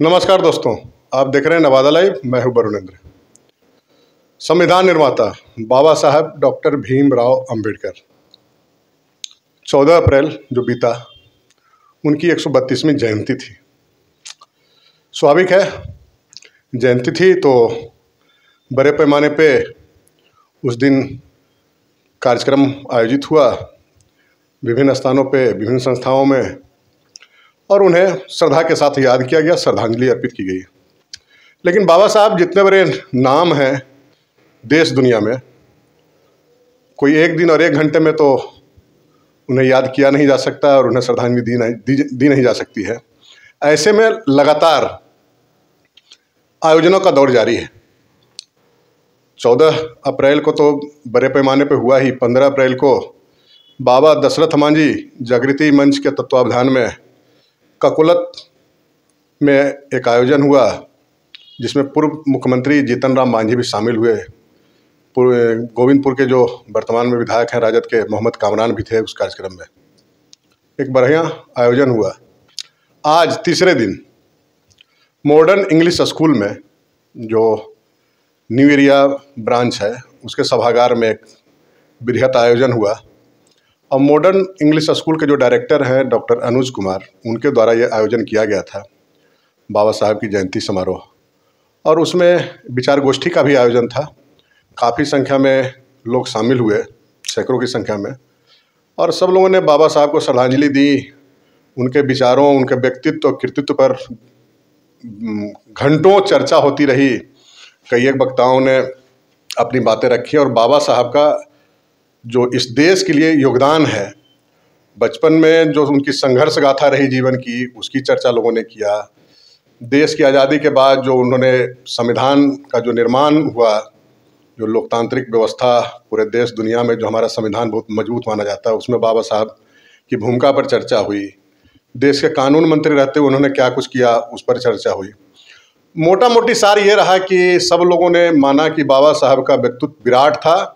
नमस्कार दोस्तों, आप देख रहे हैं नवादा लाइव। मैं हूं वरुणेंद्र। संविधान निर्माता बाबा साहब डॉक्टर भीमराव अंबेडकर 14 अप्रैल जो बीता उनकी 132वीं जयंती थी। स्वाभाविक है, जयंती थी तो बड़े पैमाने पे उस दिन कार्यक्रम आयोजित हुआ विभिन्न स्थानों पे, विभिन्न संस्थाओं में, और उन्हें श्रद्धा के साथ याद किया गया, श्रद्धांजलि अर्पित की गई। लेकिन बाबा साहब जितने बड़े नाम हैं देश दुनिया में, कोई एक दिन और एक घंटे में तो उन्हें याद किया नहीं जा सकता और उन्हें श्रद्धांजलि दी नहीं जा सकती है। ऐसे में लगातार आयोजनों का दौर जारी है। 14 अप्रैल को तो बड़े पैमाने पर हुआ ही। 15 अप्रैल को बाबा दशरथ मांझी जागृति मंच के तत्वावधान में ककुलत में एक आयोजन हुआ, जिसमें पूर्व मुख्यमंत्री जीतन राम मांझी भी शामिल हुए। गोविंदपुर के जो वर्तमान में विधायक हैं राजद के, मोहम्मद कामरान भी थे उस कार्यक्रम में। एक बढ़िया आयोजन हुआ। आज तीसरे दिन मॉडर्न इंग्लिश स्कूल में, जो न्यू एरिया ब्रांच है, उसके सभागार में एक बृहत आयोजन हुआ। और मॉडर्न इंग्लिश स्कूल के जो डायरेक्टर हैं डॉक्टर अनुज कुमार, उनके द्वारा ये आयोजन किया गया था बाबा साहब की जयंती समारोह। और उसमें विचार गोष्ठी का भी आयोजन था। काफ़ी संख्या में लोग शामिल हुए, सैकड़ों की संख्या में, और सब लोगों ने बाबा साहब को श्रद्धांजलि दी। उनके विचारों, उनके व्यक्तित्व और कृतित्व पर घंटों चर्चा होती रही। कई एक वक्ताओं ने अपनी बातें रखी और बाबा साहब का जो इस देश के लिए योगदान है, बचपन में जो उनकी संघर्ष गाथा रही जीवन की, उसकी चर्चा लोगों ने किया। देश की आज़ादी के बाद जो उन्होंने संविधान का जो निर्माण हुआ, जो लोकतांत्रिक व्यवस्था पूरे देश दुनिया में, जो हमारा संविधान बहुत मजबूत माना जाता है, उसमें बाबा साहब की भूमिका पर चर्चा हुई। देश के कानून मंत्री रहते हुए उन्होंने क्या कुछ किया, उस पर चर्चा हुई। मोटा मोटी सार ये रहा कि सब लोगों ने माना कि बाबा साहब का व्यक्तित्व विराट था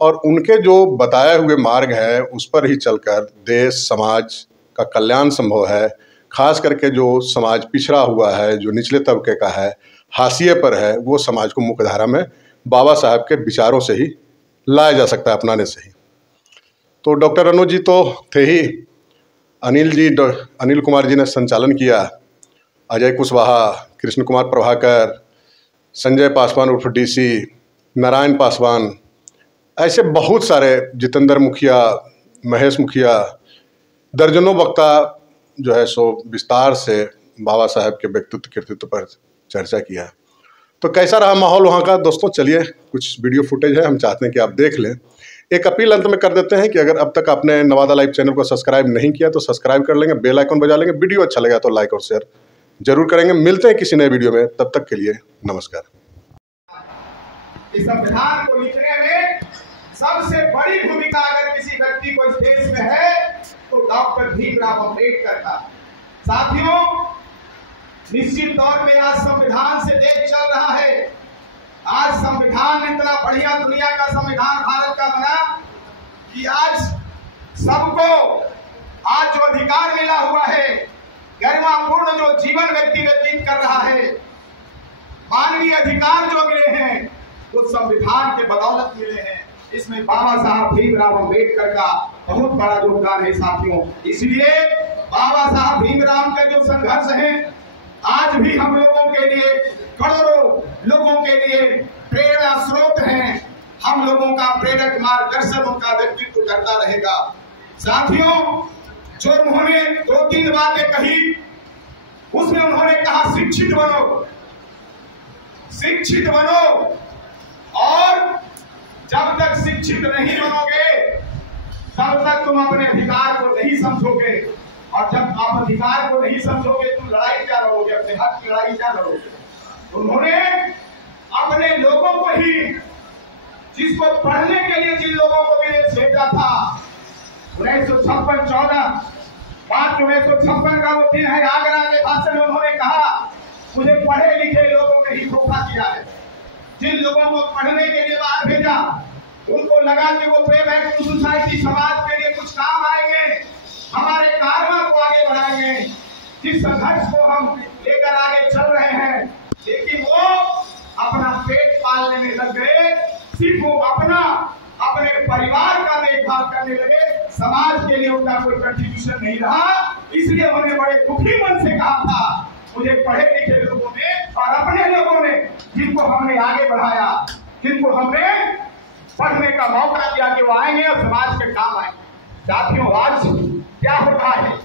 और उनके जो बताए हुए मार्ग है उस पर ही चलकर देश समाज का कल्याण संभव है। खास करके जो समाज पिछड़ा हुआ है, जो निचले तबके का है, हाशिए पर है, वो समाज को मुख्यधारा में बाबा साहब के विचारों से ही लाया जा सकता है, अपनाने से ही। तो डॉक्टर अनुज जी तो थे ही, अनिल कुमार जी ने संचालन किया, अजय कुशवाहा, कृष्ण कुमार प्रभाकर, संजय पासवान उर्फ DC, नारायण पासवान, ऐसे बहुत सारे, जितेंद्र मुखिया, महेश मुखिया, दर्जनों वक्ता जो है सो विस्तार से बाबा साहब के व्यक्तित्व कृतित्व पर चर्चा किया। तो कैसा रहा माहौल वहाँ का दोस्तों? चलिए, कुछ वीडियो फुटेज है, हम चाहते हैं कि आप देख लें। एक अपील अंत में कर देते हैं कि अगर अब तक आपने नवादा लाइव चैनल को सब्सक्राइब नहीं किया तो सब्सक्राइब कर लेंगे, बेल आइकन बजा लेंगे। वीडियो अच्छा लगा तो लाइक और शेयर जरूर करेंगे। मिलते हैं किसी नए वीडियो में, तब तक के लिए नमस्कार। इस संविधान को लिखने में सबसे बड़ी भूमिका अगर किसी व्यक्ति को इस देश में है तो डॉक्टर भीमराव अंबेडकर का। साथियों, निश्चित तौर पे आज संविधान से देश चल रहा है। आज संविधान इतना बढ़िया दुनिया का संविधान भारत का बना कि आज सबको आज जो अधिकार मिला हुआ है, गरिमापूर्ण जो जीवन व्यक्ति व्यतीत कर रहा है, मानवीय अधिकार जो मिले हैं वो संविधान के बदौलत मिले हैं। इसमें बाबा साहब भीमराव अंबेडकर का बहुत बड़ा योगदान है साथियों। इसलिए बाबा साहब भीमराव का जो संघर्ष है आज भी हम लोगों के लिए, करोड़ों लोगों के लिए प्रेरणा स्रोत हैं। हम लोगों का प्रेरक मार्गदर्शन उनका व्यक्तित्व करता रहेगा। साथियों, जो उन्होंने 2-3 बातें कही, उसमें उन्होंने कहा शिक्षित बनो, शिक्षित बनो, और जब तक शिक्षित नहीं बनोगे तब तक तुम अपने अधिकार को नहीं समझोगे, और जब आप अधिकार को नहीं समझोगे तुम लड़ाई क्या लड़ोगे, अपने हक की लड़ाई क्या लड़ोगे। उन्होंने अपने लोगों को ही, जिसको पढ़ने के लिए जिन लोगों को विदेश भेजा था, 1956 मार्च 1956 का वो दिन है। आगरा के भाषण में उन्होंने कहा, मुझे पढ़े लिखे लोगों ने ही धोखा किया है। जिन लोगों को पढ़ने के लिए बाहर भेजा, उनको लगा कि वो प्रेम सोसाइटी समाज के लिए कुछ काम आएंगे, हमारे कारवा को आगे बढ़ाएंगे। जिस संघर्ष को हम लेकर आगे चल रहे हैं, लेकिन वो अपना पेट पालने में लग गए, सिर्फ वो अपने परिवार का देखभाल करने लगे, समाज के लिए उनका कोई कंट्रीब्यूशन नहीं रहा। इसलिए उन्होंने बड़े दुखी मन से कहा था, मुझे पढ़े लिखे लोगों ने और अपने लोगों ने, जिनको हमने आगे बढ़ाया, जिनको हमने पढ़ने का मौका दिया कि वो आएंगे और समाज के काम आएंगे। साथियों, आज क्या हो रहा है?